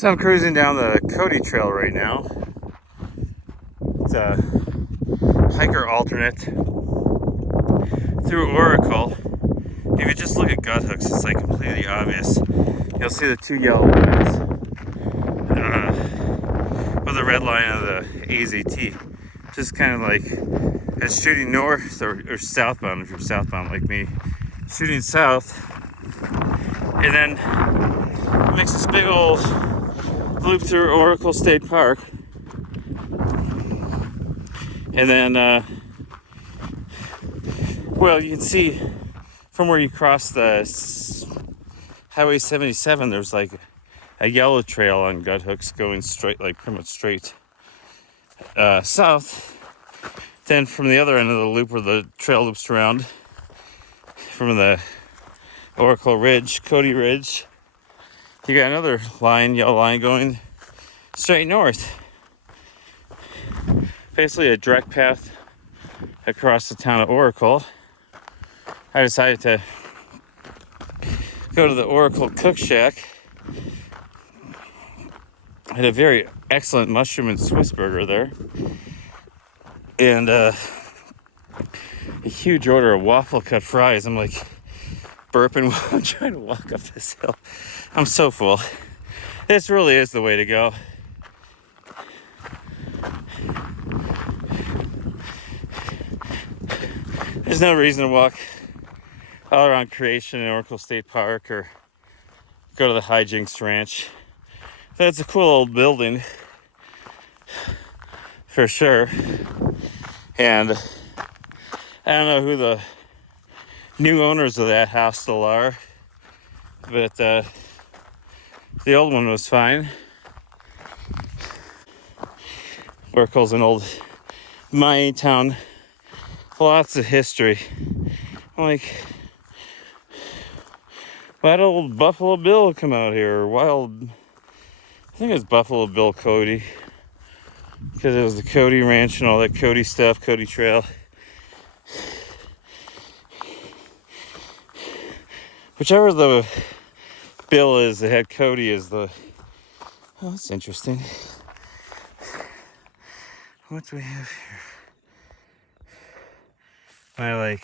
So I'm cruising down the Cody Trail right now. It's a hiker alternate through Oracle. If you just look at gut hooks, it's like completely obvious. You'll see the two yellow lines with the red line of the AZT. Just kind of like it's shooting north or southbound if you're southbound like me. Shooting south, and then it makes this big old loop through Oracle State Park, and then well, you can see from where you cross the Highway 77 there's like a yellow trail on gut hooks going straight, like pretty much straight south. Then from the other end of the loop where the trail loops around from the Oracle Ridge, Cody Ridge, you got another line, yellow line going straight north. Basically a direct path across the town of Oracle. I decided to go to the Oracle Cook Shack. I had a very excellent mushroom and Swiss burger there. And a huge order of waffle cut fries. I'm like burping while I'm trying to walk up this hill. I'm so full. This really is the way to go. There's no reason to walk all around Creation in Oracle State Park or go to the Hijinks Ranch. That's a cool old building for sure. And I don't know who the new owners of that hostel are, but the old one was fine. Oracle's an old mining town, lots of history. I'm like, why did old Buffalo Bill come out here? I think it was Buffalo Bill Cody, because it was the Cody Ranch and all that Cody stuff, Cody Trail. Whichever the Bill is, the head Cody is the... Oh, that's interesting. What do we have here?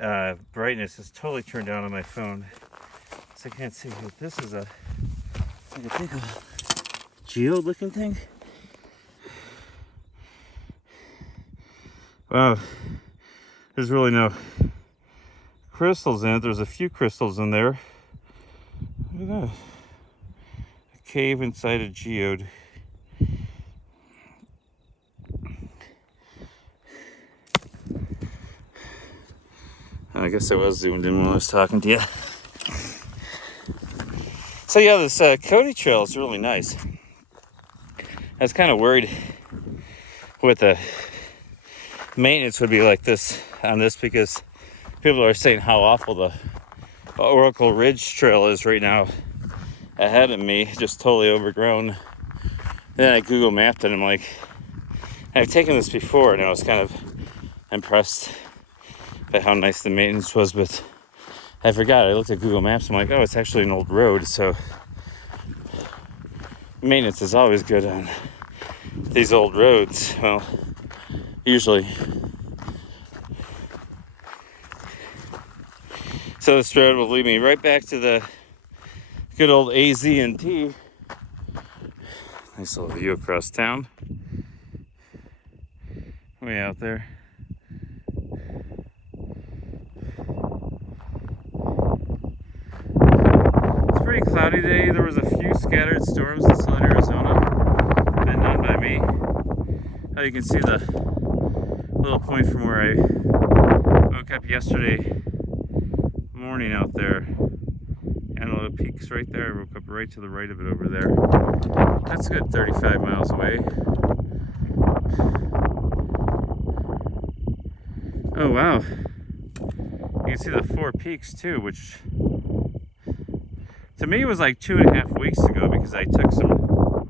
My brightness is totally turned down on my phone, so I can't see. But this is like a big geode looking thing. Wow, there's really no crystals in it. There's a few crystals in there. Look at that. A cave inside a geode. I guess I was zoomed in when I was talking to you. So yeah, this Cody Trail is really nice. I was kind of worried what the maintenance would be like this on this, because people are saying how awful the Oracle Ridge Trail is right now ahead of me, just totally overgrown. Then I Google mapped it and I'm like, I've taken this before and I was kind of impressed by how nice the maintenance was, but I forgot. I looked at Google Maps. I'm like, oh, it's actually an old road, so maintenance is always good on these old roads. Well, usually. So this road will lead me right back to the good old AZ&T. Nice little view across town. Way out there. Pretty cloudy day. There was a few scattered storms in southern Arizona, but none by me. You can see the little point from where I woke up yesterday morning out there. Antelope Peak's right there. I woke up right to the right of it over there. That's a good 35 miles away. Oh wow. You can see the four peaks too, which to me it was like 2.5 weeks ago, because I took some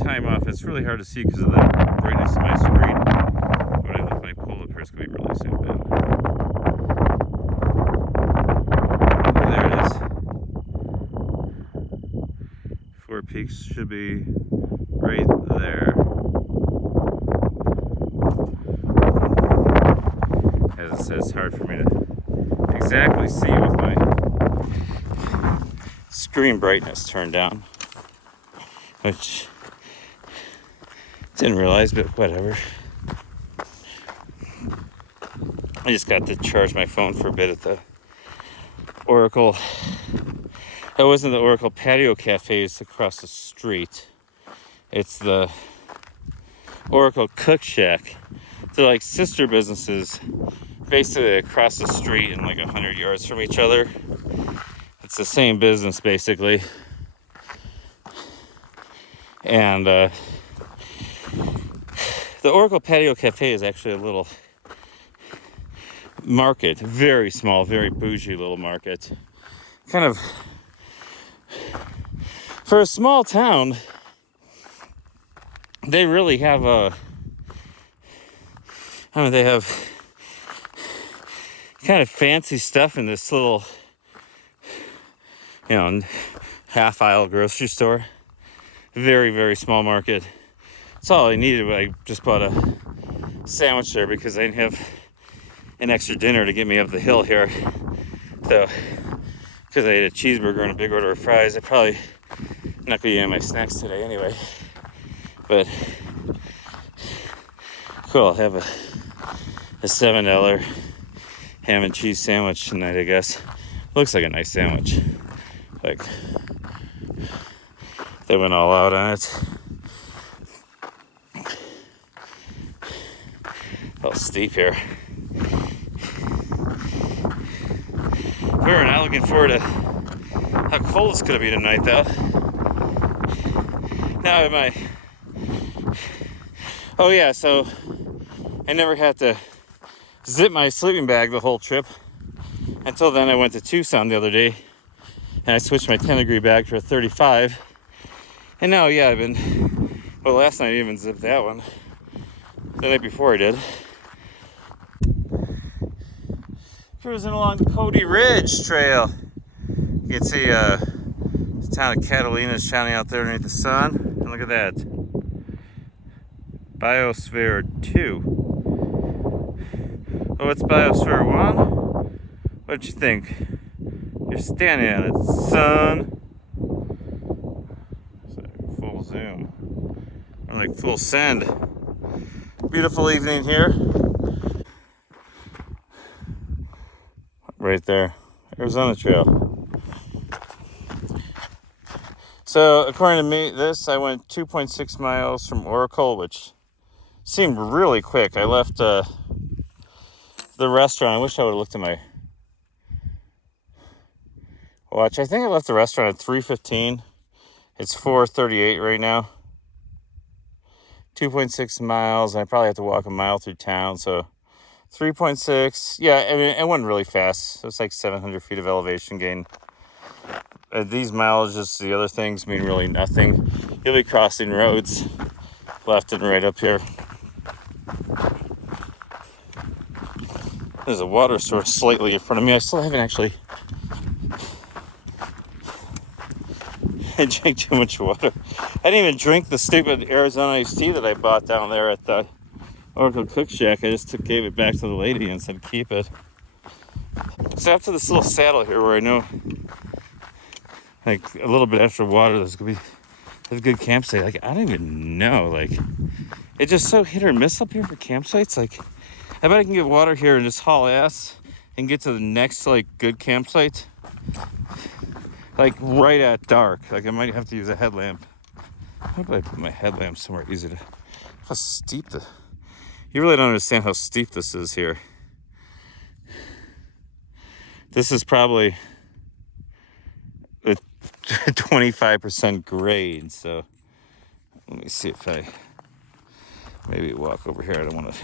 time off. It's really hard to see because of the brightness of my screen. But I lift my pole up here, it's going to be really soon. There it is. peaks should be right there. As it says, it's hard for me to exactly see with my screen brightness turned down, which didn't realize, but whatever. I just got to charge my phone for a bit at the Oracle. That wasn't the Oracle Patio Cafe, it's across the street. It's the Oracle Cook Shack. They're like sister businesses, basically across the street and like 100 yards from each other. It's the same business basically. And the Oracle Patio Cafe is actually a little market, very small, very bougie little market. Kind of, for a small town, they really have they have kind of fancy stuff in this little, half aisle grocery store. Very, very small market. That's all I needed. I just bought a sandwich there because I didn't have an extra dinner to get me up the hill here. So, because I ate a cheeseburger and a big order of fries, I probably not gonna eat any of my snacks today anyway. But cool, I'll have a $7 ham and cheese sandwich tonight, I guess. Looks like a nice sandwich. Like, they went all out on it. A little steep here. We're not looking forward to how cold it's gonna be tonight, though. Now, oh yeah, so I never had to zip my sleeping bag the whole trip. Until then, I went to Tucson the other day and I switched my 10-degree bag for a 35. And now, yeah, last night I even zipped that one. The night before I did. Cruising along the Cody Ridge Trail. You can see the town of Catalina shining out there underneath the sun. And look at that. Biosphere 2. Oh, what's Biosphere 1? What'd you think? You're standing on it, son. So, full zoom. Or like full send. Beautiful evening here. Right there. Arizona Trail. So, according to me, I went 2.6 miles from Oracle, which seemed really quick. I left the restaurant. I wish I would have looked at my watch. I think I left the restaurant at 3:15. It's 4:38 right now. 2.6 miles, and I probably have to walk a mile through town, so 3.6. Yeah, I mean, it went really fast. It was like 700 feet of elevation gain. These mileages, the other things mean really nothing. You'll be crossing roads left and right up here. There's a water source slightly in front of me. I still haven't actually I drank too much water. I didn't even drink the stupid Arizona iced tea that I bought down there at the Oracle Cook Shack. I just gave it back to the lady and said keep it. So after this little saddle here where I know like a little bit extra water, there's a good campsite. Like, I don't even know. Like, it's just so hit or miss up here for campsites. Like, I bet I can get water here and just haul ass and get to the next like good campsite. Like right at dark. Like, I might have to use a headlamp. How do I put my headlamp somewhere easy to? How steep you really don't understand how steep this is here. This is probably a 25% grade. So let me see if I maybe walk over here. I don't want to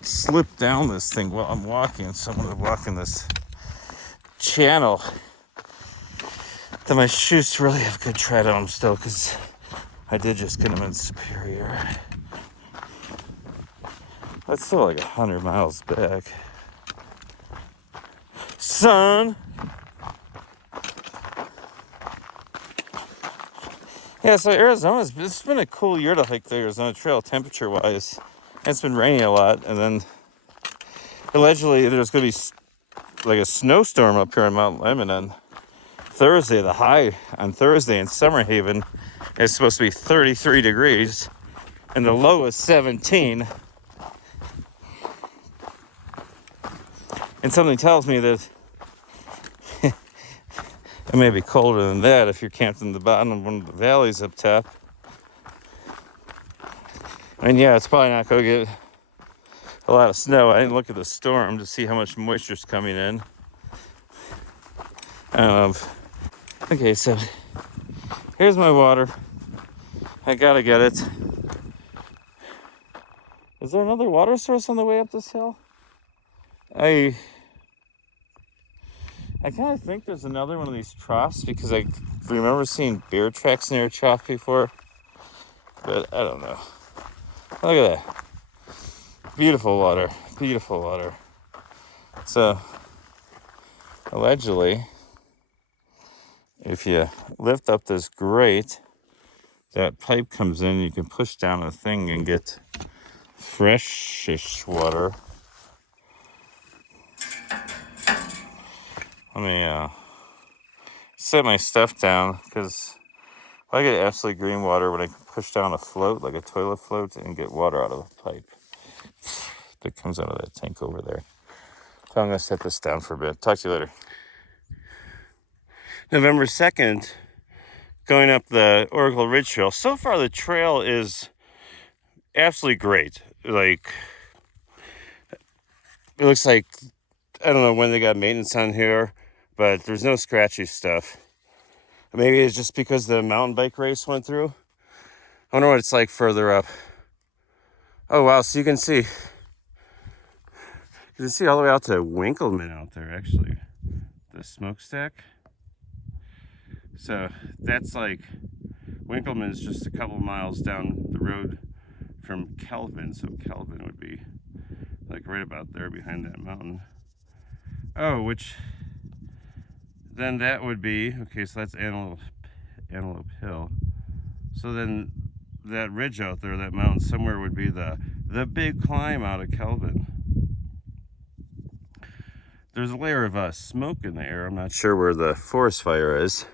slip down this thing while I'm walking. So I'm going to walk in this channel that my shoes really have good tread on them still, because I did just get them in Superior. That's still like 100 miles back. Son! Yeah, so it's been a cool year to hike the Arizona Trail temperature wise. It's been raining a lot, and then allegedly there's going to be like a snowstorm up here on Mount Lemmon on Thursday. The high on Thursday in Summer Haven is supposed to be 33 degrees, and the low is 17. And something tells me that it may be colder than that if you're camped in the bottom of one of the valleys up top. And yeah, it's probably not going to get a lot of snow. I didn't look at the storm to see how much moisture's coming in. Okay, so here's my water. I gotta get it. Is there another water source on the way up this hill? I kind of think there's another one of these troughs because I remember seeing bear tracks near a trough before, but I don't know. Look at that. Beautiful water. Beautiful water. So, allegedly, if you lift up this grate, that pipe comes in, you can push down a thing and get freshish water. Let me set my stuff down because I get absolutely green water when I can push down a float, like a toilet float, and get water out of the pipe that comes out of that tank over there. So I'm going to set this down for a bit. Talk to you later. November 2nd, going up the Oracle Ridge Trail. So far, the trail is absolutely great. Like, it looks like, I don't know when they got maintenance on here, but there's no scratchy stuff. Maybe it's just because the mountain bike race went through. I wonder what it's like further up. Oh, wow. So you can see all the way out to Winkleman out there, actually. The smokestack. So that's like, Winkleman is just a couple miles down the road from Kelvin. So Kelvin would be like right about there behind that mountain. Oh, which then that would be, okay, so that's Antelope Hill. So then that ridge out there, that mountain somewhere would be the big climb out of Kelvin. There's a layer of smoke in the air. I'm not sure where the forest fire is,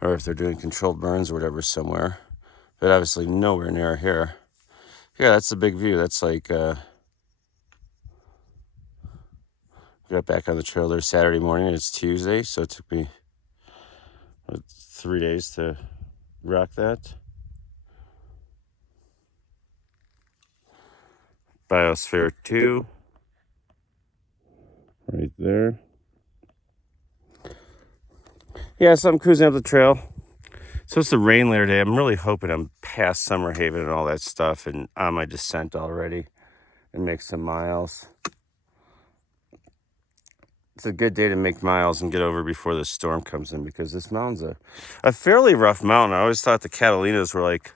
or if they're doing controlled burns or whatever somewhere, but obviously nowhere near here. Yeah, that's the big view. That's like, got back on the trail there Saturday morning. It's Tuesday, so it took me 3 days to rock that. Biosphere 2. Right there. Yeah, so I'm cruising up the trail. So it's a rain later day. I'm really hoping I'm past Summer Haven and all that stuff and on my descent already and make some miles. It's a good day to make miles and get over before the storm comes in because this mountain's a fairly rough mountain. I always thought the Catalinas were like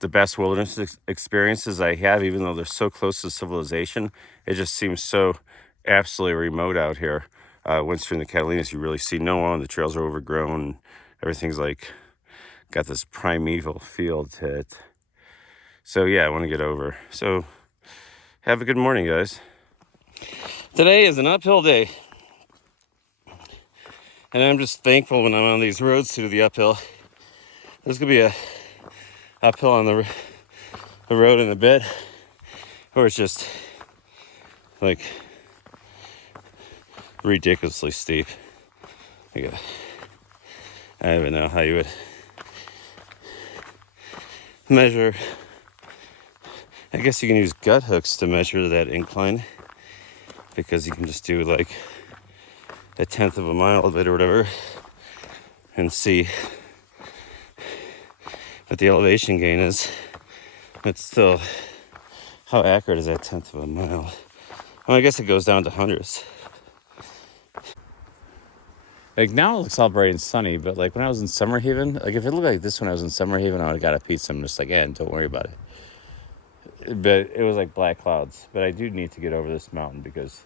the best wilderness experiences I have, even though they're so close to civilization. It just seems so absolutely remote out here. Once you're in the Catalinas, you really see no one. The trails are overgrown. Everything's like got this primeval feel to it. So yeah, I want to get over. So have a good morning, guys. Today is an uphill day. And I'm just thankful when I'm on these roads to the uphill. There's going to be a uphill on the road in a bit. Or it's just like ridiculously steep. I don't even know how you would measure. I guess you can use gut hooks to measure that incline. Because you can just do like 1/10 of a mile of it or whatever and see what the elevation gain is. But still, how accurate is that 1/10 of a mile? Well, I guess it goes down to hundreds. Like now it looks all bright and sunny, but like when I was in Summer Haven, like if it looked like this when I was in Summer Haven, I would have got a pizza. I'm just like, yeah, don't worry about it. But it was like black clouds. But I do need to get over this mountain because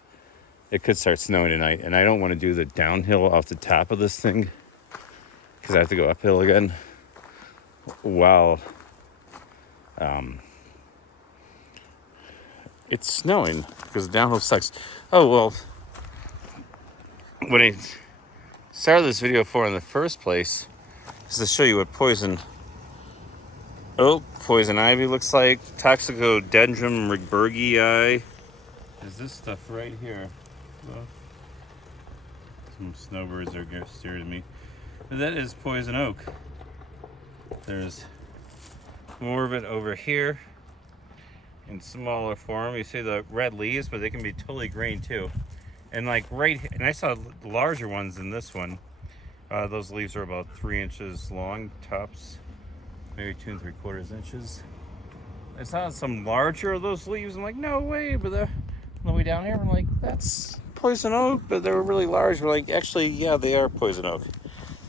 it could start snowing tonight, and I don't want to do the downhill off the top of this thing because I have to go uphill again. while it's snowing, because downhill sucks. Oh, well, what I started this video for in the first place is to show you what poison oak, poison ivy looks like. Toxicodendron rickenbergii is this stuff right here. Well, some snowbirds are staring at me. But that is poison oak. There's more of it over here in smaller form. You see the red leaves, but they can be totally green too. And like and I saw larger ones than this one. Those leaves are about 3 inches long, tops, maybe 2 3/4 inches. I saw some larger of those leaves. I'm like, no way, but they're on the way down here. I'm like, that's poison oak, but they were really large. We're like, actually, yeah, they are poison oak.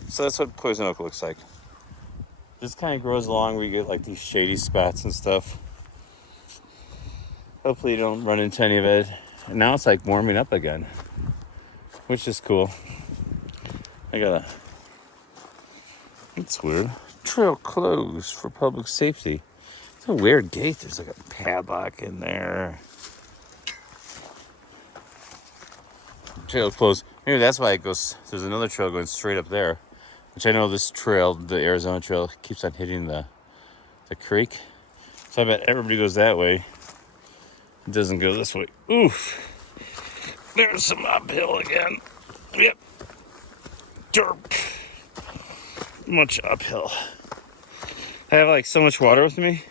So that's what poison oak looks like. This kind of grows along where you get like these shady spots and stuff. Hopefully you don't run into any of it. And now it's like warming up again, which is cool. It's weird. Trail closed for public safety. It's a weird gate. There's like a padlock in there. Trail closed. Maybe that's why it goes. There's another trail going straight up there, which I know this trail, the Arizona trail, keeps on hitting the creek. So I bet everybody goes that way. It doesn't go this way. Oof. There's some uphill again. Yep. Derp. Much uphill. I have like so much water with me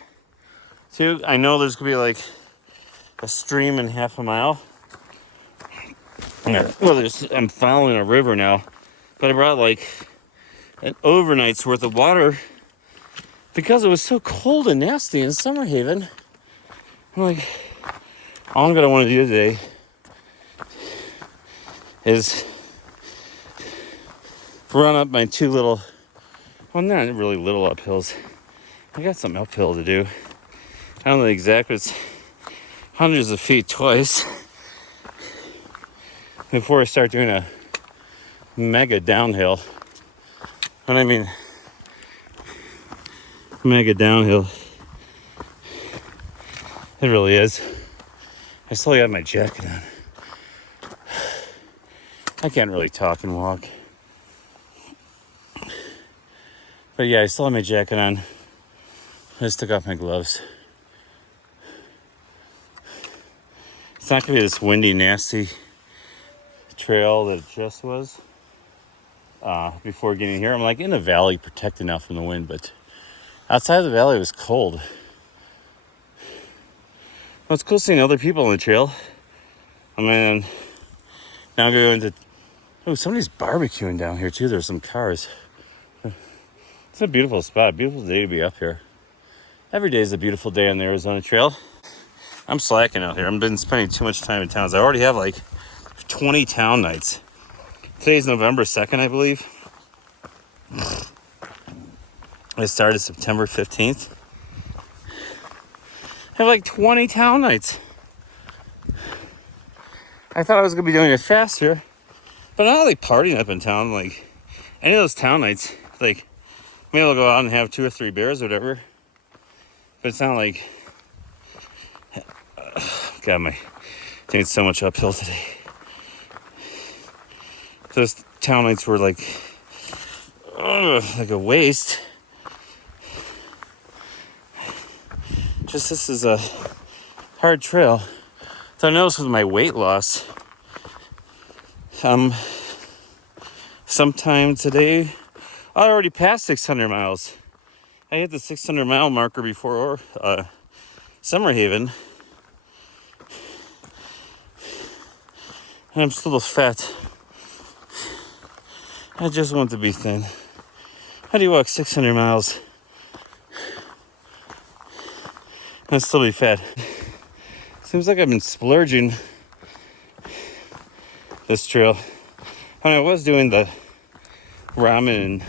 too. I know there's gonna be like a stream in half a mile. Well, I'm following a river now, but I brought like an overnight's worth of water because it was so cold and nasty in Summer Haven. I'm like, all I'm gonna want to do today is run up my 2 little, well, not really little uphills. I got some uphill to do. I don't know exactly. It's hundreds of feet twice before I start doing a mega downhill. And I mean, mega downhill. It really is. I still got my jacket on. I can't really talk and walk. But yeah, I still have my jacket on. I just took off my gloves. It's not gonna be this windy, nasty trail that it just was before getting here. I'm like in the valley, protected now from the wind, but outside of the valley it was cold. Well, it's cool seeing other people on the trail. I mean, now I'm going to. Oh, somebody's barbecuing down here too. There's some cars. It's a beautiful spot. Beautiful day to be up here. Every day is a beautiful day on the Arizona Trail. I'm slacking out here. I've been spending too much time in towns. I already have like 20 town nights. Today's November 2nd, I believe. It started September 15th. I have like 20 town nights. I thought I was gonna be doing it faster, but I'm not like partying up in town. Like any of those town nights, like maybe I'll go out and have 2 or 3 beers or whatever. But it's not like, God, my doing so much uphill today. Those town nights were like a waste. Just this is a hard trail. So I noticed with my weight loss, sometime today, I already passed 600 miles. I hit the 600 mile marker before Summer Haven. And I'm still fat. I just want to be thin. How do you walk 600 miles and still be fat? Seems like I've been splurging this trail. When I was doing the ramen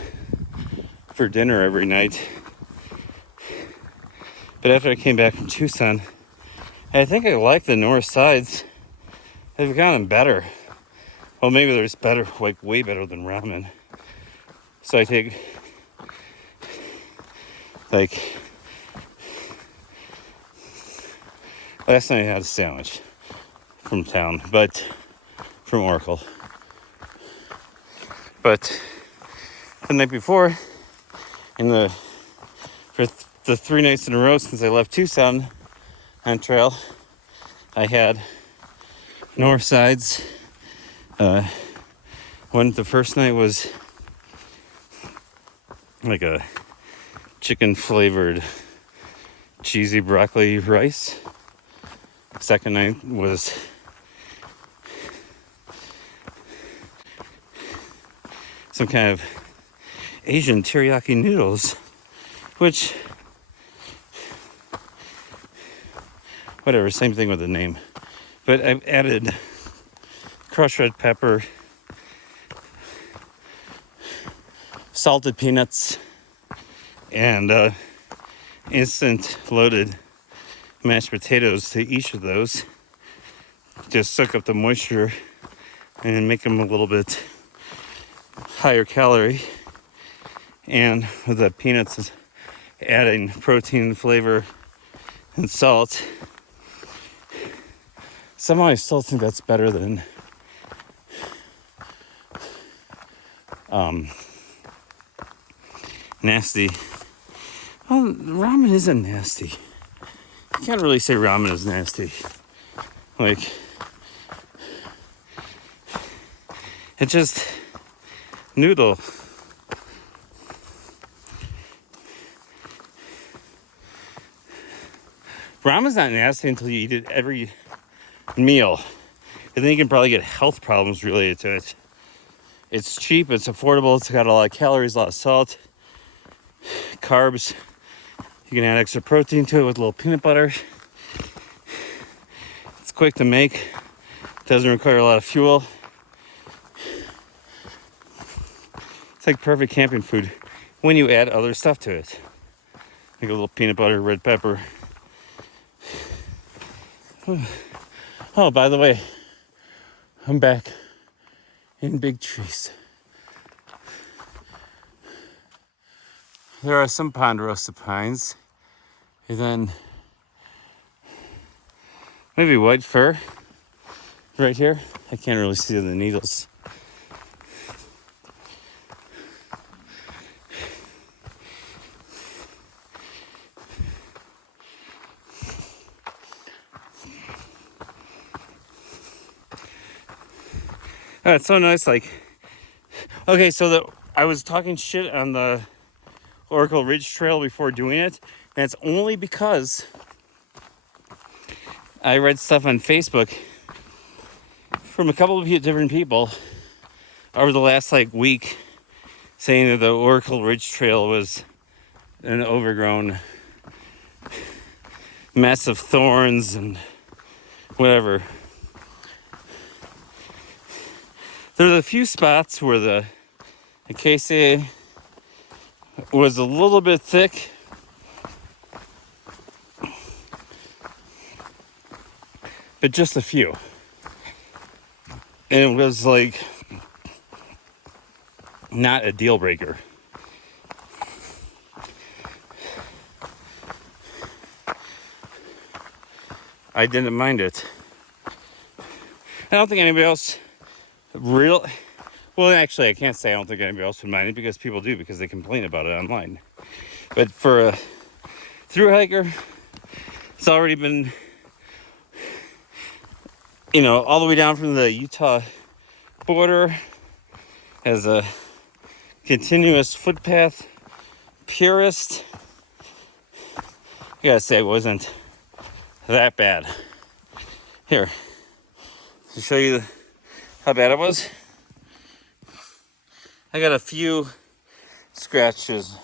for dinner every night, but after I came back from Tucson, I think I like the north sides. They've gotten better. Well, maybe there's better, like way better than ramen. So I take Like, last night I had a sandwich from town, but from Oracle. But the night before, for the 3 nights in a row since I left Tucson on trail, I had north sides. The first night was like a chicken flavored cheesy broccoli rice. Second night was some kind of Asian teriyaki noodles, which, whatever, same thing with the name. But I've added crushed red pepper, salted peanuts, and instant loaded mashed potatoes to each of those. Just soak up the moisture and make them a little bit higher calorie. And with the peanuts, adding protein, flavor, and salt. Somehow I still think that's better than nasty. Well, ramen isn't nasty. You can't really say ramen is nasty. Like, it's just noodle. Ramen's not nasty until you eat it every meal. And then you can probably get health problems related to it. It's cheap, it's affordable, it's got a lot of calories, a lot of salt, carbs. You can add extra protein to it with a little peanut butter. It's quick to make. Doesn't require a lot of fuel. It's like perfect camping food when you add other stuff to it. Like a little peanut butter, red pepper. Oh, by the way, I'm back in big trees. There are some ponderosa pines, and then maybe white fir right here. I can't really see the needles. Oh, it's so nice. Like, okay, so I was talking shit on the Oracle Ridge Trail before doing it, and it's only because I read stuff on Facebook from a couple of different people over the last week saying that the Oracle Ridge Trail was an overgrown mess of thorns and whatever. There's a few spots where the acacia was a little bit thick, but just a few. And it was not a deal breaker. I didn't mind it. I don't think anybody else well, actually, I can't say I don't think anybody else would mind it, because people do, because they complain about it online. But for a thru hiker, it's already been, all the way down from the Utah border as a continuous footpath purist. I gotta say, it wasn't that bad. Here, to show you how bad it was. I got a few scratches,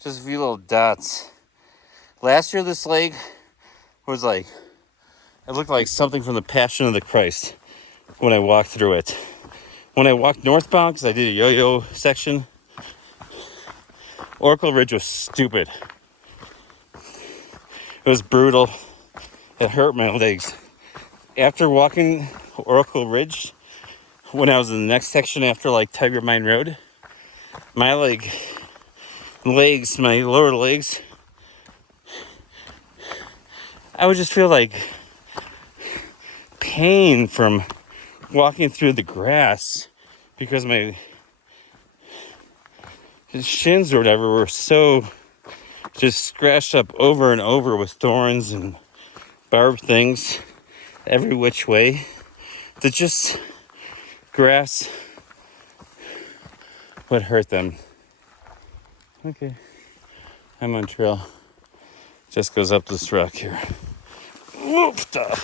just a few little dots. Last year this lake was it looked like something from the Passion of the Christ when I walked through it. When I walked northbound, because I did a yo-yo section, Oracle Ridge was stupid. It was brutal. It hurt my legs. After walking Oracle Ridge, when I was in the next section after Tiger Mine Road, my leg legs, my lower legs, I would just feel like pain from walking through the grass because my shins or whatever were so just scratched up over and over with thorns and barbed things every which way that just grass would hurt them. Okay, I'm on trail. Just goes up this rock here. Whoop-da.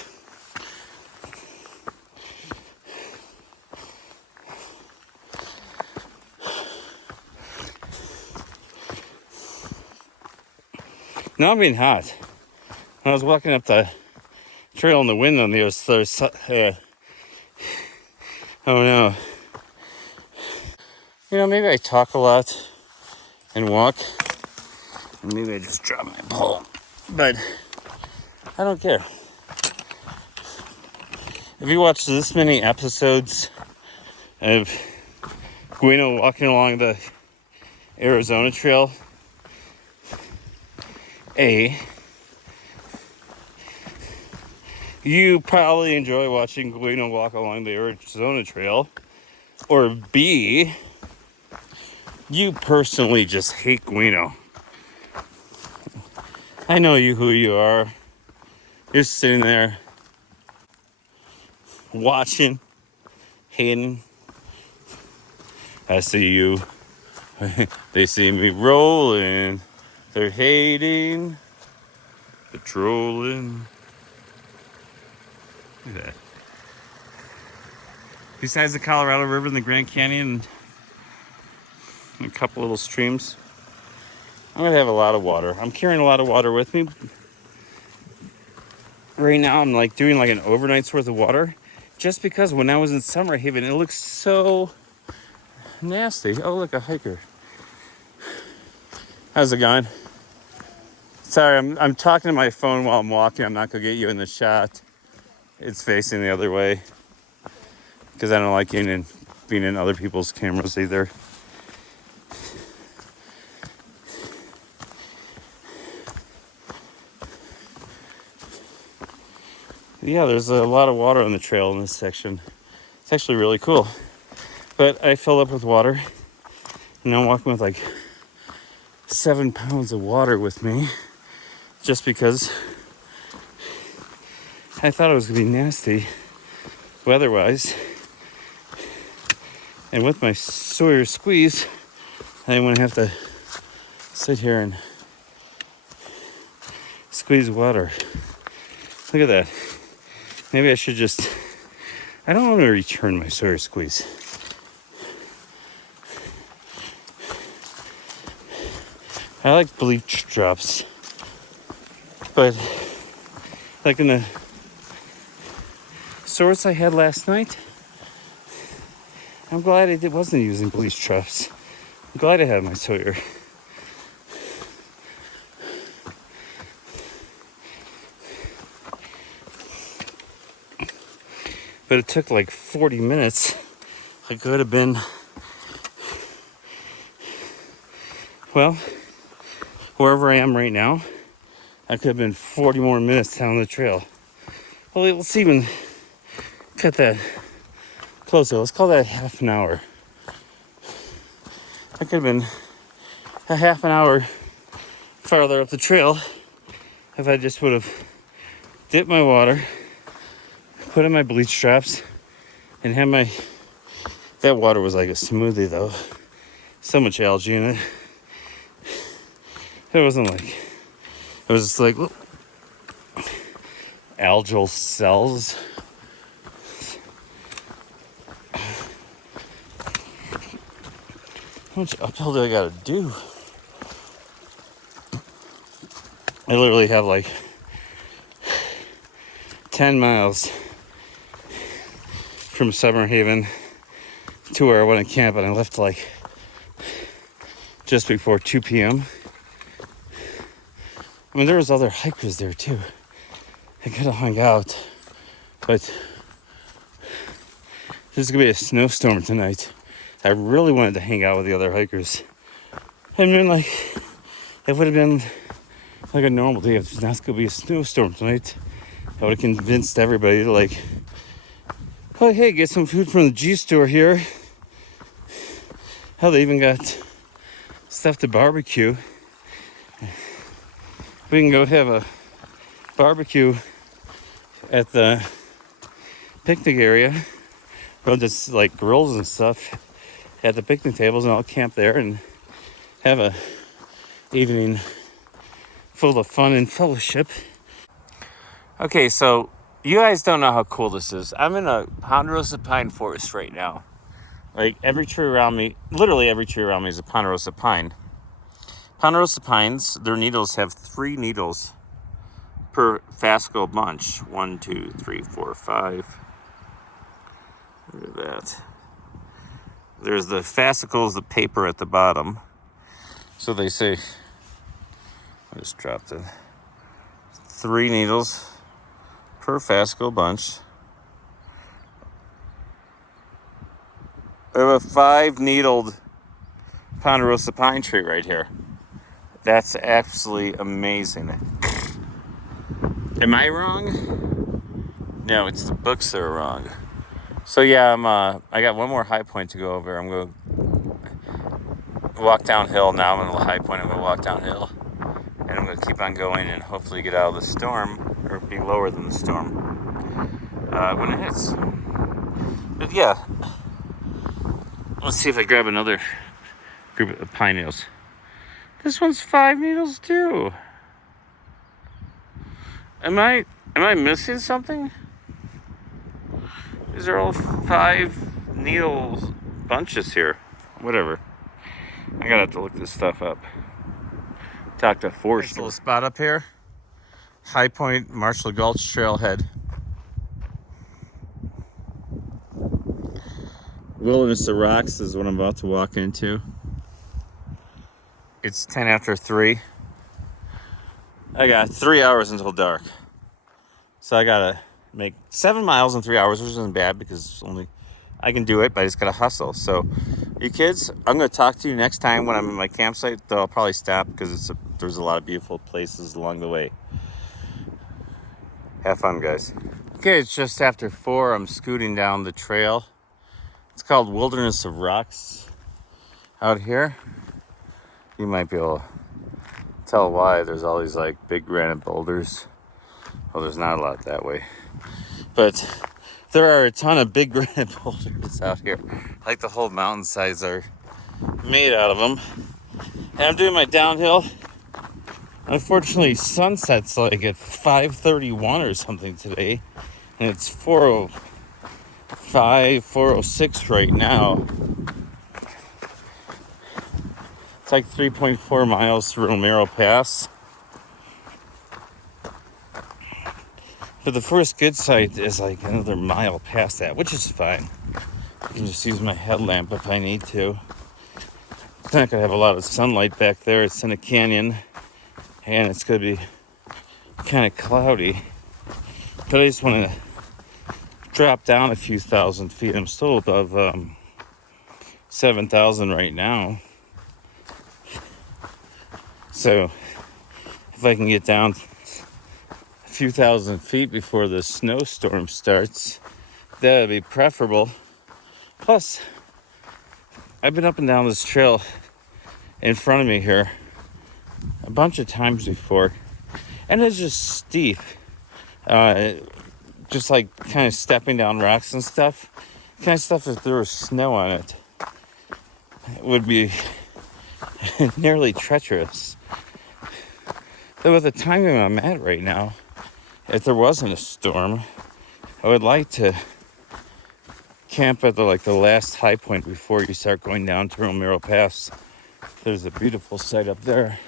Now I'm being hot. When I was walking up the trail in the wind on the other side, oh no. You know, maybe I talk a lot and walk, and maybe I just drop my pole, but I don't care. If you watch this many episodes of Guino walking along the Arizona Trail, you probably enjoy watching Guino walk along the Arizona Trail, or B, you personally just hate Guino. I know you who you are. You're sitting there watching, hating. I see you. They see me rolling. They're hating. Patrolling. Look at that. Besides the Colorado River and the Grand Canyon and a couple little streams, I'm gonna have a lot of water. I'm carrying a lot of water with me. Right now I'm like doing like an overnight's worth of water just because when I was in Summer Haven it looks so nasty. Oh look, a hiker. How's it going? Sorry, I'm talking to my phone while I'm walking. I'm not gonna get you in the shot. It's facing the other way because I don't like being in other people's cameras either. Yeah, there's a lot of water on the trail in this section. It's actually really cool. But I fill up with water. And I'm walking with like 7 pounds of water with me. Just because I thought it was gonna be nasty weather-wise. And with my Sawyer squeeze, I didn't want to have to sit here and squeeze water. Look at that. Maybe I should just... I don't want to return my Sawyer squeeze. I like bleach drops. But like in the sorts I had last night, I'm glad I wasn't using bleach drops. I'm glad I had my Sawyer. But it took like 40 minutes. I could have been, well, wherever I am right now, I could have been 40 more minutes down the trail. Well, let's even cut that closer. Let's call that half an hour. I could have been a half an hour farther up the trail if I just would have dipped my water, put in my bleach drops, and had my... That water was like a smoothie though. So much algae in it. It wasn't like... It was just like look, algal cells. How much uphill do I gotta do? I literally have like 10 miles from Summer Haven to where I went to camp, and I left like just before 2 p.m. I mean, there was other hikers there too. I could have hung out, but there's gonna be a snowstorm tonight. I really wanted to hang out with the other hikers. I mean, like, it would have been like a normal day. If it's not going to be a snowstorm tonight, I would have convinced everybody to, like, oh, hey, get some food from the G store here. Hell, they even got stuff to barbecue. We can go have a barbecue at the picnic area. We'll just like grills and stuff at the picnic tables, and I'll camp there and have a evening full of fun and fellowship. Okay, so you guys don't know how cool this is. I'm in a ponderosa pine forest right now. Like every tree around me, literally every tree around me is a ponderosa pine. Ponderosa pines, their needles have 3 needles per fascicle bunch. 1, 2, 3, 4, 5. Look at that. There's the fascicles, the paper at the bottom. So they say, I just dropped it. 3 needles per fascicle bunch. I have a 5-needled ponderosa pine tree right here. That's absolutely amazing. Am I wrong? No, it's the books that are wrong. So yeah, I got one more high point to go over. I'm going to walk downhill now. I'm on a high point. I'm going to walk downhill, and I'm going to keep on going and hopefully get out of the storm, or be lower than the storm when it hits. But yeah, let's see if I grab another group of pine needles. This one's 5 needles too. Am I missing something? These are all 5 needle bunches here. Whatever. I gotta have to look this stuff up. Talk to Forrest. Nice little spot up here. High Point Marshall Gulch Trailhead. Wilderness of Rocks is what I'm about to walk into. It's 10 after 3. I got 3 hours until dark. So I gotta make 7 miles in 3 hours, which isn't bad because I can do it, but I just gotta hustle. So you kids, I'm gonna talk to you next time when I'm in my campsite, though I'll probably stop because there's a lot of beautiful places along the way. Have fun, guys. Okay, it's just after 4. I'm scooting down the trail. It's called Wilderness of Rocks out here. You might be able to tell why. There's all these like big granite boulders. Well, there's not a lot that way, but there are a ton of big granite boulders out here. Like the whole mountainsides are made out of them. And I'm doing my downhill. Unfortunately, sunset's like at 5:31 or something today, and it's 4:05, 4:06 right now. It's like 3.4 miles through Romero Pass. But the first good site is like another mile past that, which is fine. I can just use my headlamp if I need to. It's not going to have a lot of sunlight back there. It's in a canyon, and it's going to be kind of cloudy. But I just want to drop down a few thousand feet. I'm still above 7,000 right now. So if I can get down a few thousand feet before the snowstorm starts, that would be preferable. Plus, I've been up and down this trail in front of me here a bunch of times before, and it's just steep. Just like kind of stepping down rocks and stuff. Kind of stuff if there was snow on it. It would be nearly treacherous. But with the timing I'm at right now, if there wasn't a storm, I would like to camp at the last high point before you start going down to Romero Pass. There's a beautiful site up there.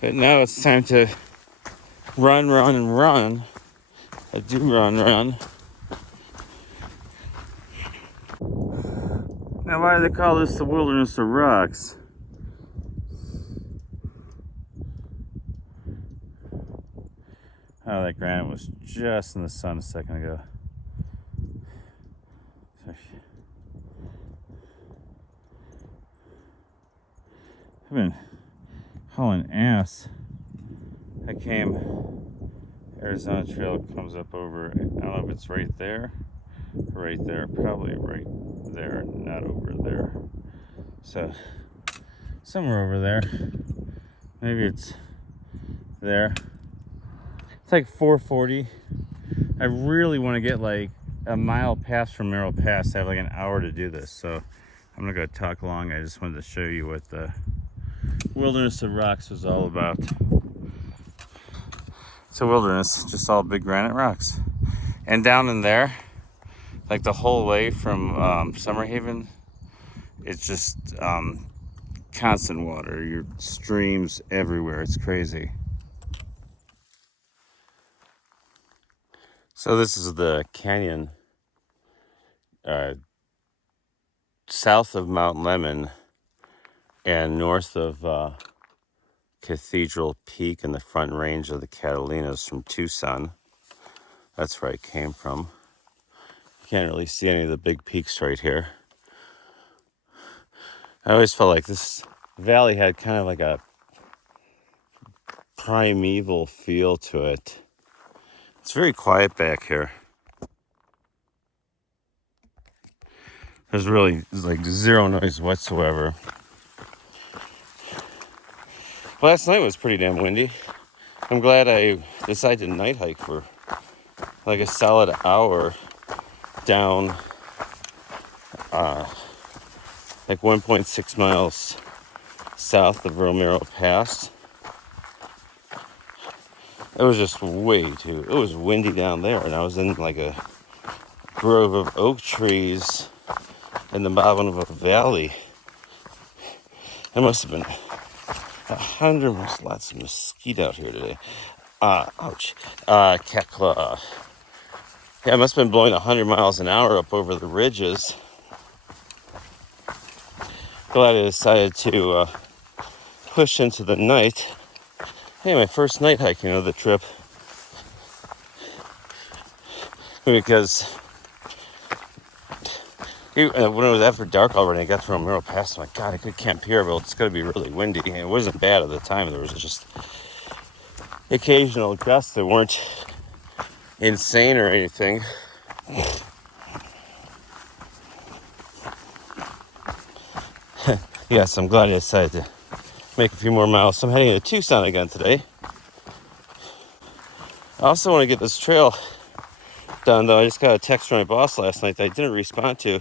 But now it's time to run. I do run. Now, why do they call this the Wilderness of Rocks? Oh, that granite was just in the sun a second ago. I've been hauling ass. I came, Arizona Trail comes up over, I don't know if it's right there, probably right there, not over there. So, somewhere over there. Maybe it's there. It's like 440. I really want to get like a mile past from Merrill Pass. I have like an hour to do this, so I'm not going to talk long. I just wanted to show you what the Wilderness of Rocks was all about. It's a wilderness, just all big granite rocks. And down in there, like the whole way from Summerhaven, it's just constant water. Your streams everywhere. It's crazy. So this is the canyon south of Mount Lemmon and north of Cathedral Peak in the Front Range of the Catalinas from Tucson. That's where I came from. You can't really see any of the big peaks right here. I always felt like this valley had kind of like a primeval feel to it. It's very quiet back here. There's really like zero noise whatsoever. Last night was pretty damn windy. I'm glad I decided to night hike for like a solid hour down like 1.6 miles south of Romero Pass. It was just it was windy down there, and I was in like a grove of oak trees in the bottom of a valley. There must have been 100, lots of mosquito out here today. Ouch. Cat claw. Yeah, it must have been blowing 100 miles an hour up over the ridges. Glad I decided to push into the night. Hey, my first night hiking of the trip. Because when it was after dark already, I got to Romero Pass. I'm like, God, I could camp here, but it's going to be really windy. And it wasn't bad at the time. There was just occasional gusts that weren't insane or anything. Yes, I'm glad I decided to make a few more miles. So I'm heading to Tucson again today. I also want to get this trail done, though. I just got a text from my boss last night that I didn't respond to.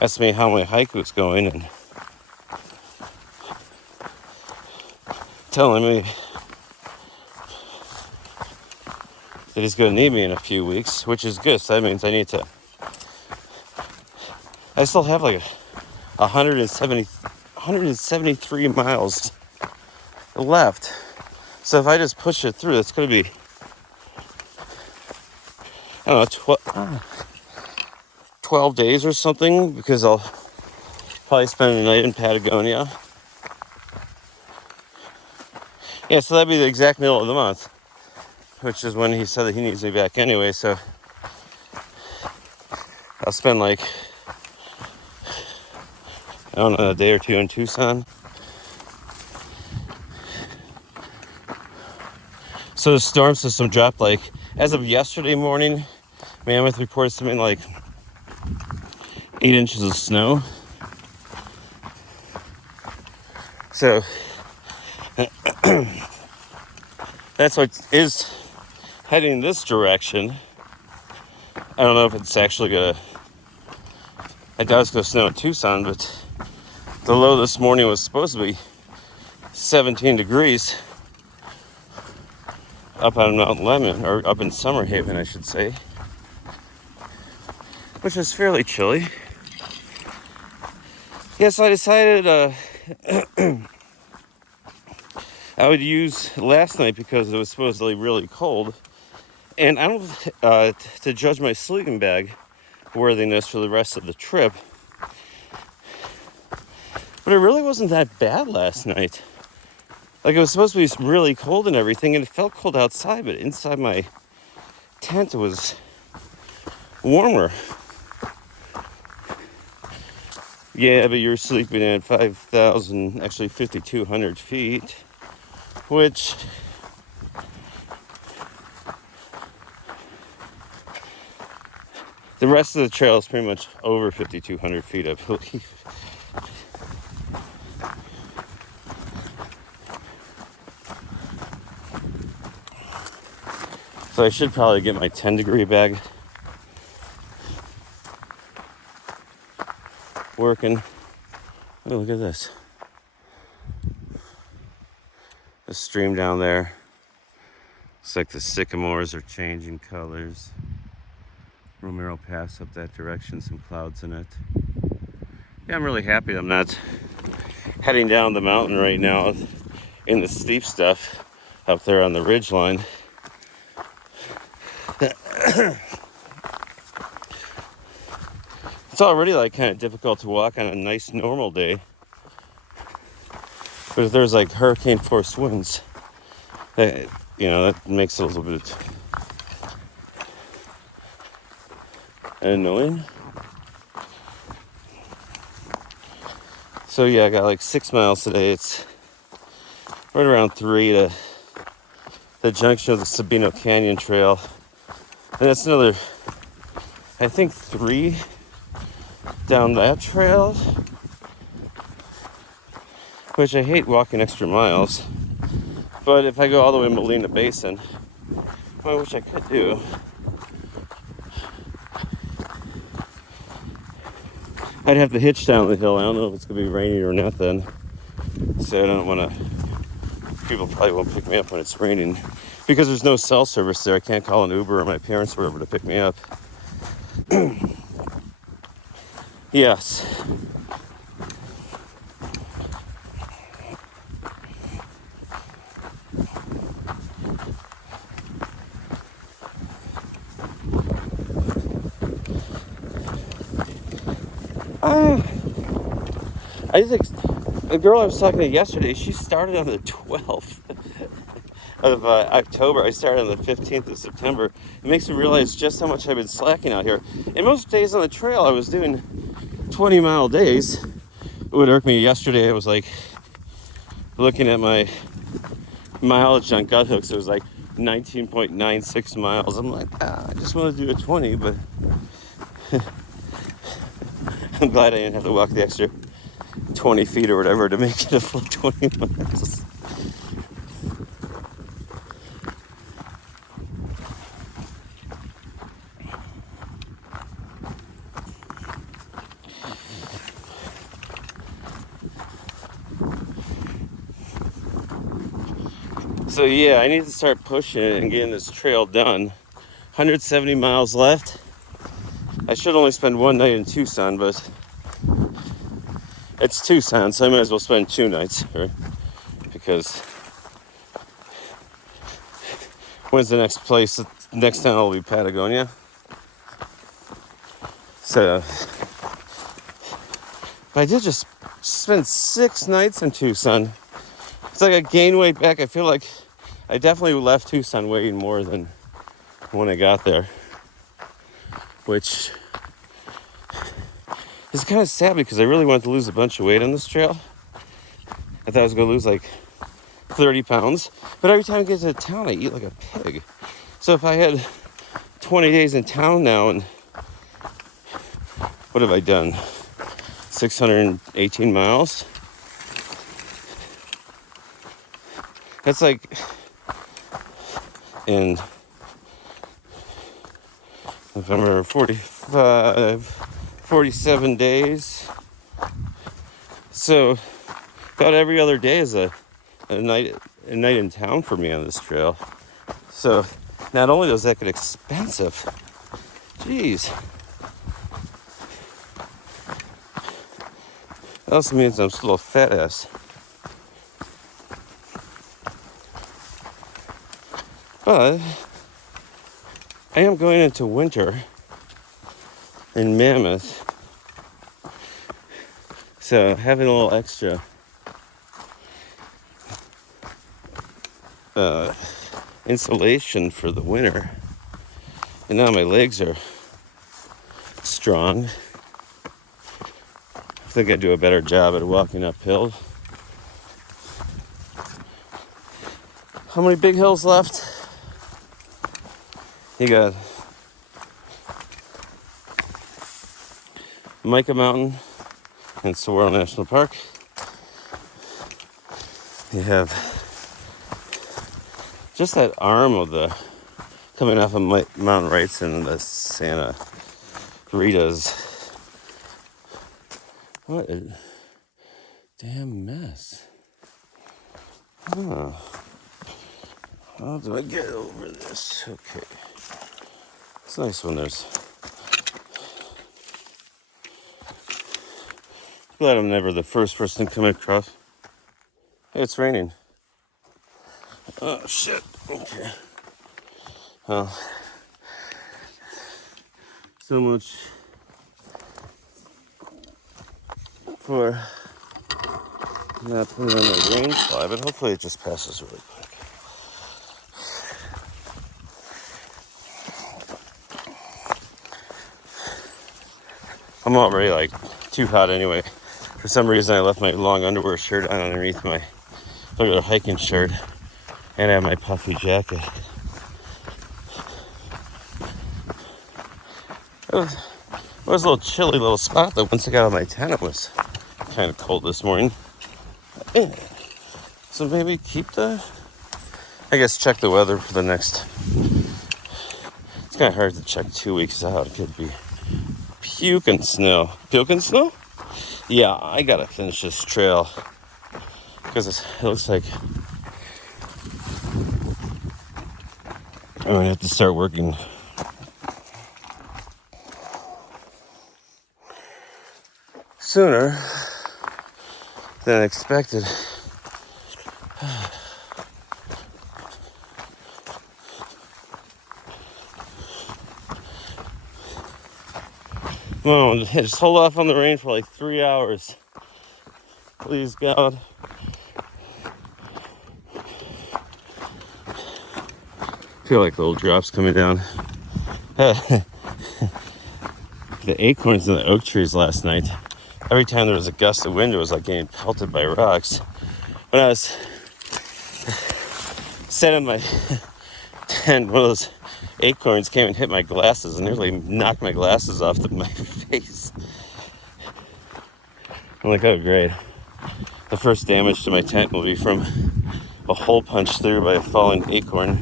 Asked me how my hike was going and telling me that he's going to need me in a few weeks, which is good. So that means I still have like 173 miles left. So if I just push it through, that's going to be, I don't know, 12 days or something, because I'll probably spend a night in Patagonia. Yeah, so that'd be the exact middle of the month, which is when he said that he needs me back anyway. So I'll spend like, I don't know, a day or two in Tucson. So the storm system dropped like, as of yesterday morning, Mammoth reported something like 8 inches of snow. So that's what is heading in this direction. I don't know if it's actually I doubt it's gonna snow in Tucson, but the low this morning was supposed to be 17 degrees up on Mount Lemmon, or up in Summerhaven, I should say, which is fairly chilly. Yes, I decided I would use last night because it was supposedly really cold, and I don't to judge my sleeping bag worthiness for the rest of the trip, but it really wasn't that bad last night. Like, it was supposed to be really cold and everything, and it felt cold outside, but inside my tent it was warmer. Yeah, but you're sleeping at 5,000, actually 5,200 feet, which the rest of the trail is pretty much over 5,200 feet, I believe. So I should probably get my 10-degree bag working. Oh, look at this. The stream down there. Looks like the sycamores are changing colors. Romero Pass up that direction, some clouds in it. Yeah, I'm really happy I'm not heading down the mountain right now in the steep stuff up there on the ridge line. It's already like kind of difficult to walk on a nice normal day. But if there's like hurricane force winds, that, that makes it a little bit annoying. So yeah, I got like 6 miles today. It's right around 3 to the junction of the Sabino Canyon Trail. And that's another, I think, 3 down that trail. Which I hate walking extra miles. But if I go all the way to Molina Basin, which I could do, I'd have to hitch down the hill. I don't know if it's going to be rainy or not then. So I don't want to, people probably won't pick me up when it's raining. Because there's no cell service there. I can't call an Uber or my parents or whatever to pick me up. Yes. I think the girl I was talking to yesterday, she started on the 12th of October. I started on the 15th of September. It makes me realize just how much I've been slacking out here. And most days on the trail, I was doing 20-mile days. It would irk me. Yesterday, I was like looking at my mileage on gut hooks. It was like 19.96 miles. I'm like, I just want to do a 20, but I'm glad I didn't have to walk the extra 20 feet or whatever to make it a full 20 miles. So yeah, I need to start pushing it and getting this trail done. 170 miles left. I should only spend one night in Tucson, but it's Tucson, so I might as well spend 2 nights, right? Because when's the next place? Next town will be Patagonia. So, but I did just spend 6 nights in Tucson. It's like I gained weight back. I feel like I definitely left Tucson weighing more than when I got there, which is kind of sad because I really wanted to lose a bunch of weight on this trail. I thought I was going to lose like 30 pounds, but every time I get to town, I eat like a pig. So if I had 20 days in town now, and what have I done? 618 miles. That's like in November 47 days. So about every other day is a night in town for me on this trail. So not only does that get expensive, jeez, that also means I'm still a fat ass. But I am going into winter in Mammoth, so having a little extra insulation for the winter. And now my legs are strong. I think I do a better job at walking uphill. How many big hills left? You got Mica Mountain and Saguaro National Park. You have just that arm of the coming off of Mount Wrights and the Santa Rita's. What a damn mess. Oh. How do I get over this? Okay. It's nice when there's... Glad I'm never the first person to come across. Hey, it's raining. Oh, shit. Okay. Well, so much for not putting on the rain fly, but hopefully it just passes really quick. I'm already like too hot anyway. For some reason I left my long underwear shirt on underneath my regular hiking shirt, and I have my puffy jacket. It was a little chilly little spot though. Once I got out of my tent it was kind of cold this morning. So maybe check the weather for the next... It's kind of hard to check 2 weeks out. It could be puking snow. Puking snow? Yeah, I gotta finish this trail because it looks like I'm gonna have to start working sooner than expected. Oh, just hold off on the rain for like 3 hours. Please, God. I feel like little drops coming down. The acorns in the oak trees last night. Every time there was a gust of wind, it was like getting pelted by rocks. When I was sitting in my tent, one of those acorns came and hit my glasses and nearly knocked my glasses off my face. I'm like, oh great. The first damage to my tent will be from a hole punched through by a falling acorn.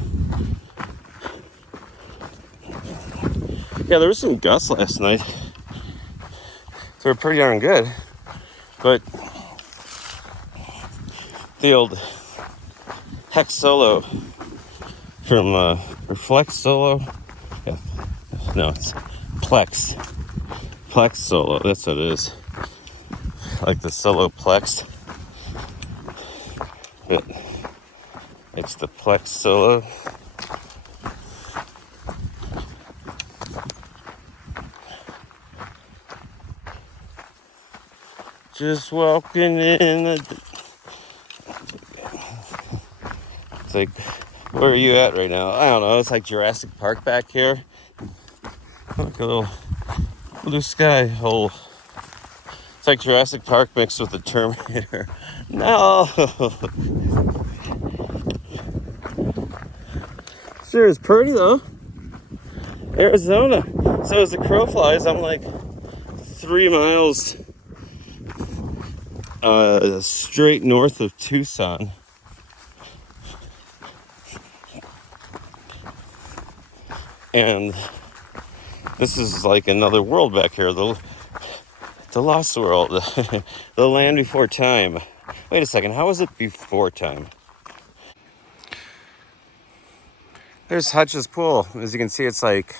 Yeah, there was some gusts last night. They were pretty darn good. But the old Hex Solo from, or Flex Solo? Yeah. No, it's Plex. Plex Solo, that's what it is. Like the Solo Plex. But it's the Plex Solo. Just walking in the... It's like, where are you at right now? I don't know. It's like Jurassic Park back here. Like a little blue sky hole. It's like Jurassic Park mixed with the Terminator. No! Sure is pretty though. Arizona. So as the crow flies, I'm like 3 miles straight north of Tucson. And this is like another world back here, the lost world, the land before time. Wait a second, how is it before time? There's Hutch's Pool. As you can see, it's like,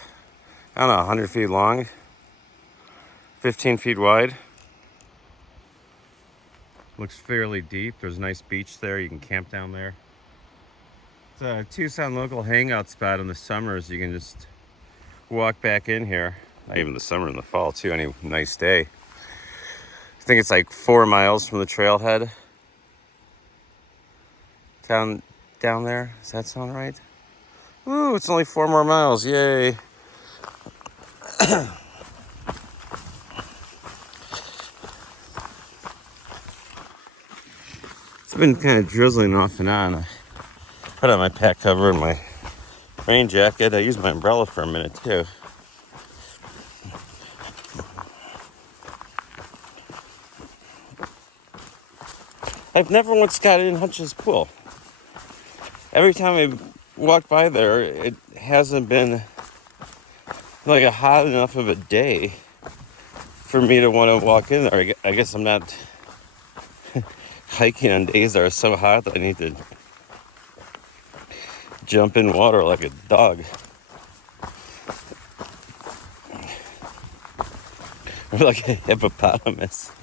I don't know, 100 feet long, 15 feet wide. Looks fairly deep. There's a nice beach there. You can camp down there. It's a Tucson local hangout spot in the summers. You can just walk back in here. Not even the summer, in the fall too, any nice day. I think it's like 4 miles from the trailhead. Down there. Does that sound right? Ooh, it's only 4 more miles. Yay. been kind of drizzling off and on. I put on my pack cover and my rain jacket. I used my umbrella for a minute too. I've never once got in Hutch's pool. Every time I walk by there, it hasn't been like a hot enough of a day for me to want to walk in there. I guess I'm not hiking on days that are so hot that I need to jump in water like a dog. Or like a hippopotamus.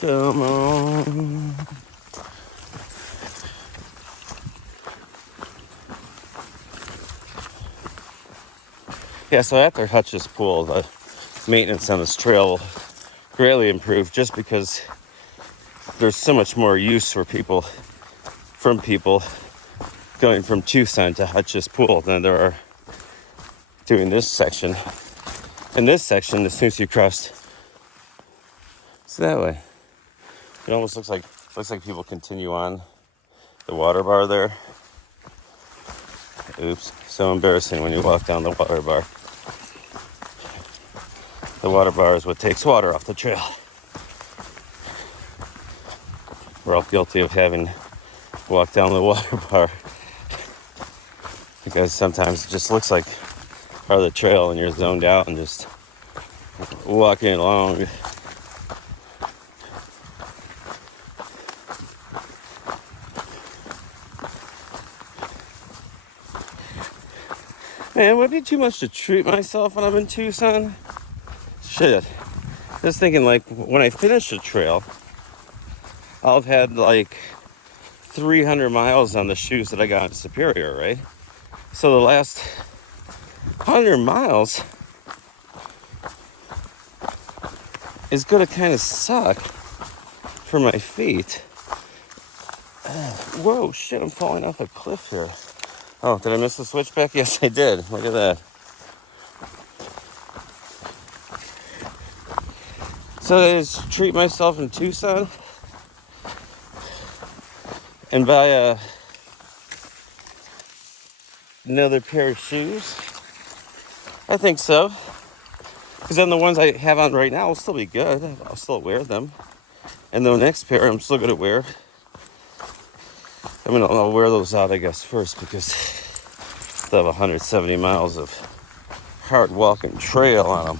Come on. Yeah, so after Hutch's pool, the maintenance on this trail greatly improved just because there's so much more use for people going from Tucson to Hutch's pool than there are doing this section. In this section, as soon as you cross, it's that way. It almost looks like people continue on the water bar there. Oops, so embarrassing when you walk down the water bar. The water bar is what takes water off the trail. We're all guilty of having walked down the water bar because sometimes it just looks like part of the trail and you're zoned out and just walking along. Man, would it be too much to treat myself when I'm in Tucson? Shit. Just thinking, like, when I finish the trail, I'll have had like 300 miles on the shoes that I got in Superior, right? So the last 100 miles is gonna kind of suck for my feet. Whoa, shit, I'm falling off a cliff here. Oh, did I miss the switchback? Yes, I did. Look at that. So I just treat myself in Tucson and buy another pair of shoes? I think so. Because then the ones I have on right now will still be good. I'll still wear them. And the next pair I'm still going to wear. I mean, I'll wear those out, I guess, first because they'll have 170 miles of hard walking trail on them.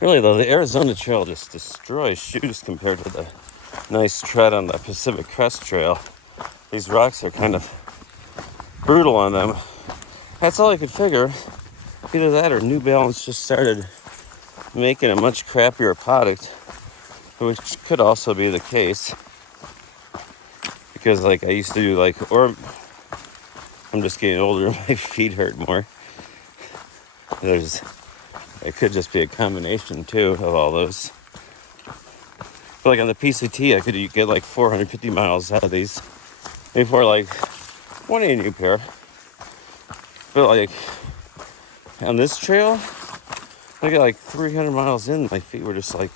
Really, though, the Arizona Trail just destroys shoes compared to the nice tread on the Pacific Crest Trail. These rocks are kind of brutal on them. That's all I could figure. Either that or New Balance just started making a much crappier product, which could also be the case. Because, like, I used to do, like, or I'm just getting older and my feet hurt more. It could just be a combination, too, of all those. But, like, on the PCT, I could get, like, 450 miles out of these before, like, wanting a new pair. But, like, on this trail, I got, like, 300 miles in, my feet were just, like,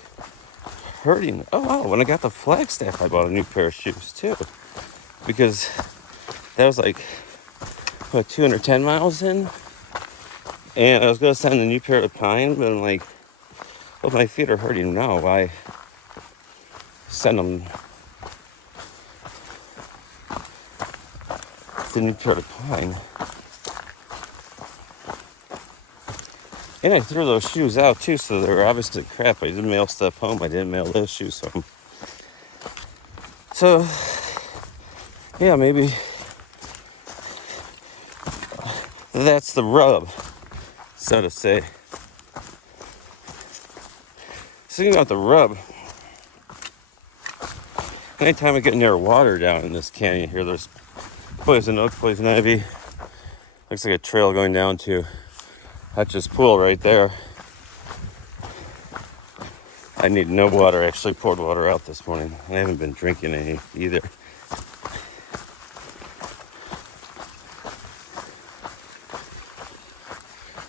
hurting. Oh, wow, when I got the Flagstaff, I bought a new pair of shoes, too. Because that was, like, 210 miles in? And I was going to send a new pair of Pine, but I'm like, well, my feet are hurting now. Why send them the new pair of Pine? And I threw those shoes out, too, so they were obviously crap. I didn't mail stuff home. I didn't mail those shoes home. So, yeah, maybe that's the rub, so to say. Thinking about the rub, anytime I get near water down in this canyon here, there's poison oak, poison ivy. Looks like a trail going down to Hutch's pool right there. I need no water. I actually poured water out this morning. I haven't been drinking any either.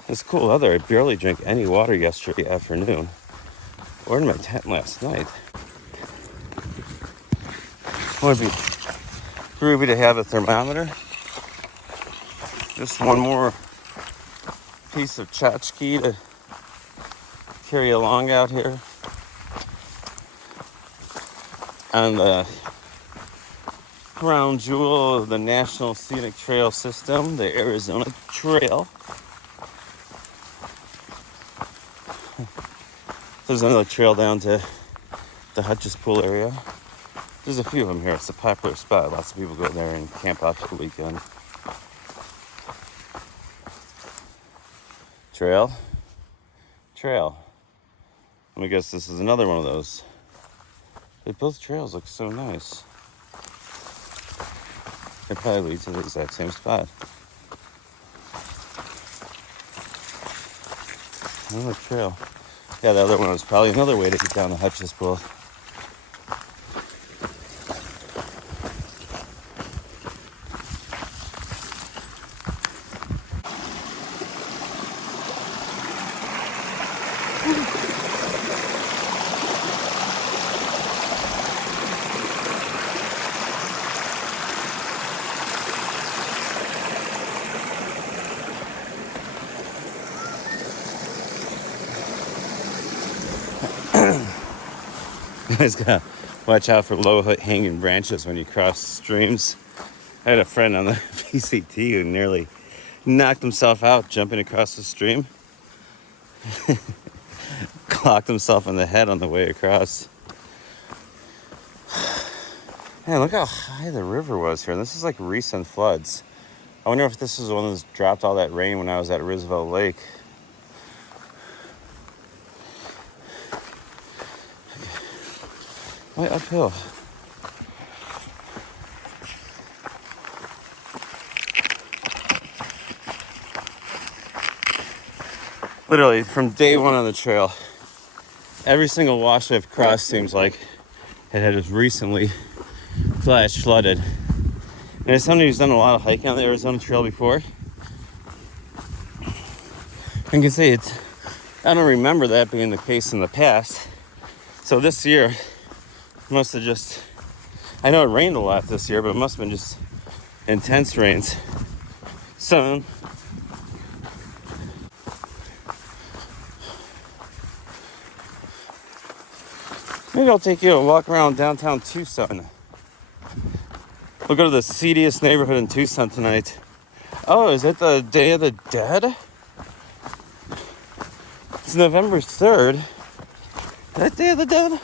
It's cool weather. I barely drank any water yesterday afternoon or in my tent last night. Would be groovy to have a thermometer. Just one more piece of tchotchke to carry along out here. On the crown jewel of the National Scenic Trail System, the Arizona Trail. There's another trail down to the Hutch's Pool area. There's a few of them here. It's a popular spot. Lots of people go there and camp out for the weekend. Trail. Let me guess this is another one of those. Both trails look so nice. They probably lead to the exact same spot. Another trail. Yeah, the other one was probably another way to get down to Hutch's Pool. You guys gotta watch out for low hanging branches when you cross streams. I had a friend on the PCT who nearly knocked himself out jumping across the stream. Clocked himself in the head on the way across. Man, look how high the river was here. This is like recent floods. I wonder if this is the one that's dropped all that rain when I was at Roosevelt Lake. Way uphill. Literally, from day one on the trail, every single wash I've crossed seems like it had just recently flash flooded. And as somebody who's done a lot of hiking on the Arizona Trail before, I can say I don't remember that being the case in the past. So this year, must have just, I know it rained a lot this year, but it must have been just intense rains. So, maybe I'll take you a walk around downtown Tucson. We'll go to the seediest neighborhood in Tucson tonight. Oh, is it the Day of the Dead? It's November 3rd. Is that Day of the Dead?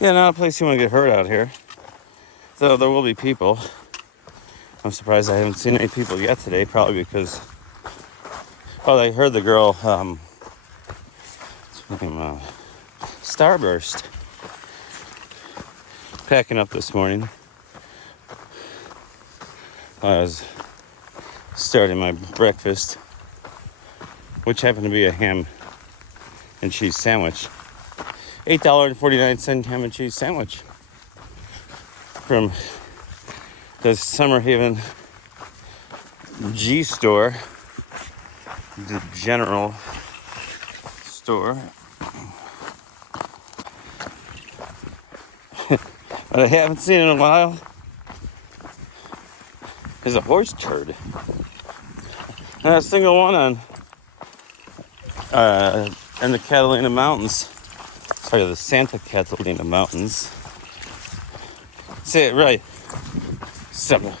Yeah, not a place you want to get hurt out here. Though there will be people. I'm surprised I haven't seen any people yet today, probably because, well, I heard the girl, Starburst, packing up this morning. I was starting my breakfast, which happened to be a ham and cheese sandwich. $8.49 ham and cheese sandwich from the Summer Haven G store, the general store. What I haven't seen in a while is a horse turd. Not a single one on in the Catalina Mountains. Sorry, the Santa Catalina Mountains. Say it right. Simple.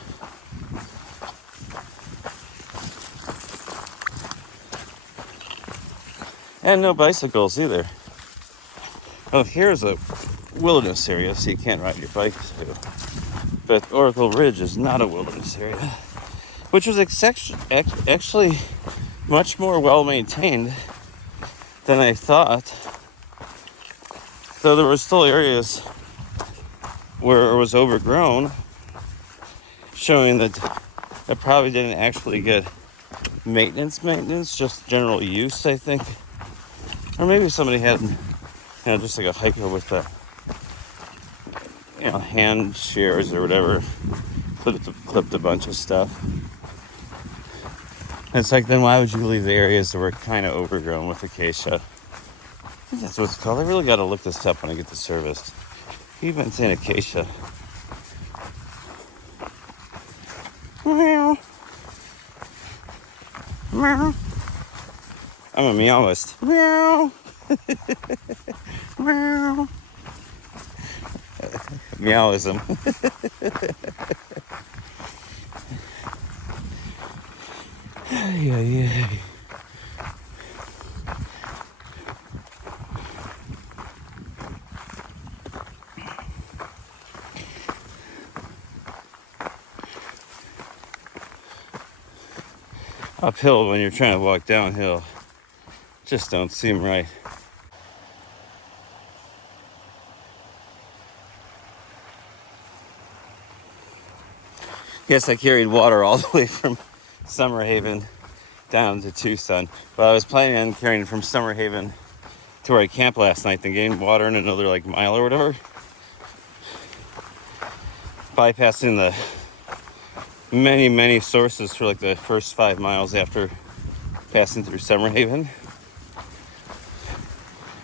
And no bicycles either. Oh, here's a wilderness area, so you can't ride your bike through. But Oracle Ridge is not a wilderness area, which was actually much more well maintained than I thought. Though there were still areas where it was overgrown, showing that It probably didn't actually get maintenance, just general use, I think. Or maybe somebody had, just like a hiker with the, hand shears or whatever, clipped a bunch of stuff. And it's like, then why would you leave the areas that were kind of overgrown with acacia? I think that's what it's called. I really got to look this up when I get this serviced. You've been saying acacia. Meow. Meow. I'm a meowist. Meow. Meow. Meowism. Yeah. Uphill when you're trying to walk downhill just don't seem right. Yes, I carried water all the way from Summer Haven down to Tucson. But I was planning on carrying from Summer Haven to where I camped last night, then getting water in another mile or whatever. Bypassing the many sources for the first 5 miles after passing through Summer Haven.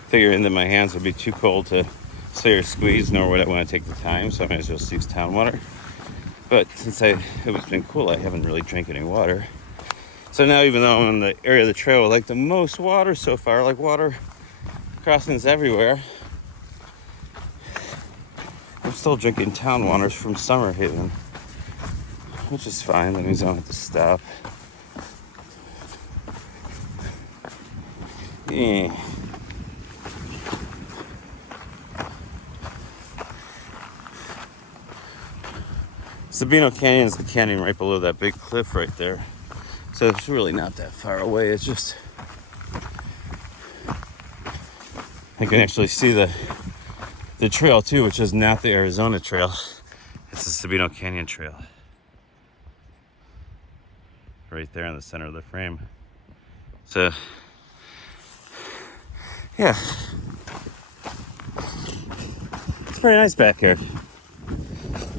Figuring that my hands would be too cold to sit or squeeze, nor would I want to take the time, so I might as well just use town water. But since it was been cool, I haven't really drank any water. So now, even though I'm in the area of the trail with the most water so far, water crossings everywhere, I'm still drinking town waters from Summer Haven, which is fine. That means I don't have to stop. Yeah. Sabino Canyon is the canyon right below that big cliff right there. So it's really not that far away. It's just, I can actually see the trail too, which is not the Arizona Trail. It's the Sabino Canyon Trail. Right there in the center of the frame. So, yeah. It's pretty nice back here.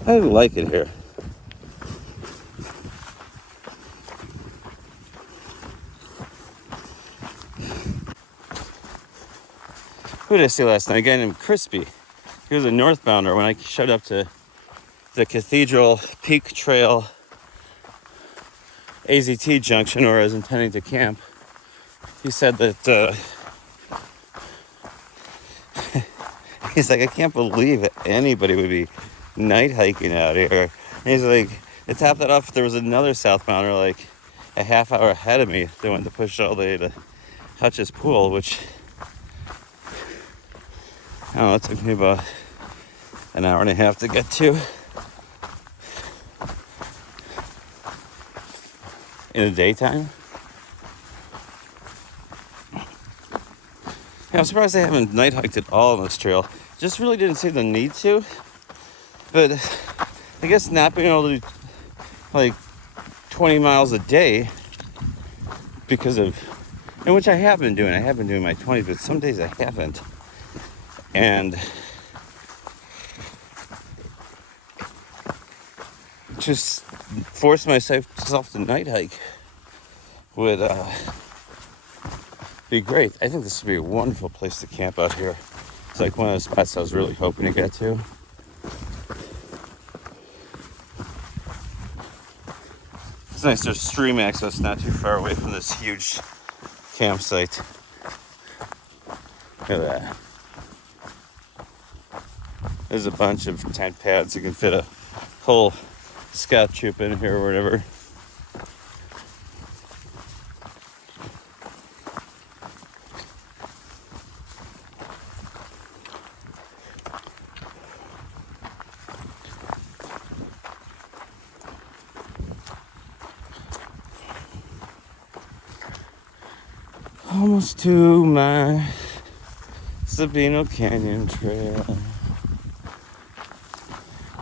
I like it here. Who did I see last night? A guy named Crispy. He was a northbounder when I showed up to the Cathedral Peak Trail AZT junction where I was intending to camp. He said that he's like, I can't believe anybody would be night hiking out here. And he's like, to top that off, there was another southbounder a half hour ahead of me that went to push all the way to Hutch's Pool, which, I don't know, it took me about an hour and a half to get to. In the daytime. Yeah, I'm surprised I haven't night hiked at all on this trail. Just really didn't see the need to. But I guess not being able to do 20 miles a day because of, and which I have been doing. I have been doing my 20s, but some days I haven't. And just force myself to night hike would be great. I think this would be a wonderful place to camp out here. It's one of the spots I was really hoping to get to. It's nice, there's stream access not too far away from this huge campsite. Look at that. There's a bunch of tent pads. You can fit a whole scout troop in here or whatever. Almost to my Sabino Canyon Trail.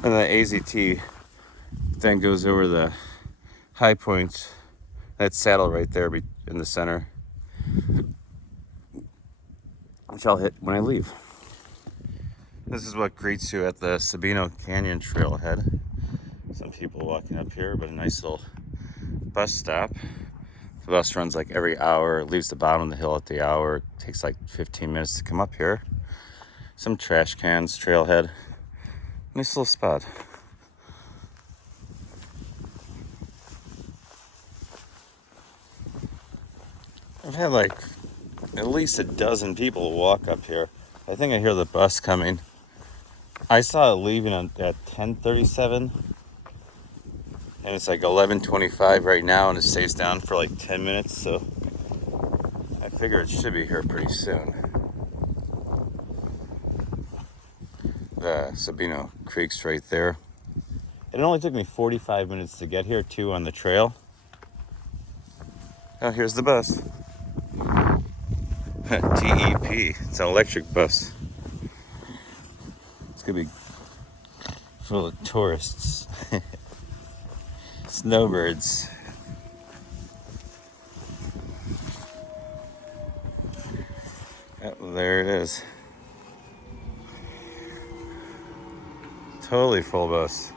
And the AZT then goes over the high point, that saddle right there in the center, which I'll hit when I leave. This is what greets you at the Sabino Canyon trailhead. Some people walking up here, but a nice little bus stop. The bus runs like every hour. It leaves the bottom of the hill at the hour. It takes like 15 minutes to come up here. Some trash cans, trailhead. Nice little spot. I've had like at least a dozen people walk up here. I think I hear the bus coming. I saw it leaving at 10:37, and it's like 11:25 right now, and it stays down for like 10 minutes, so I figure it should be here pretty soon. The Sabino Creek's right there. It only took me 45 minutes to get here, too, on the trail. Oh, here's the bus. TEP. It's an electric bus. It's gonna be full of tourists. Snowbirds. Oh, there it is. Totally full bus.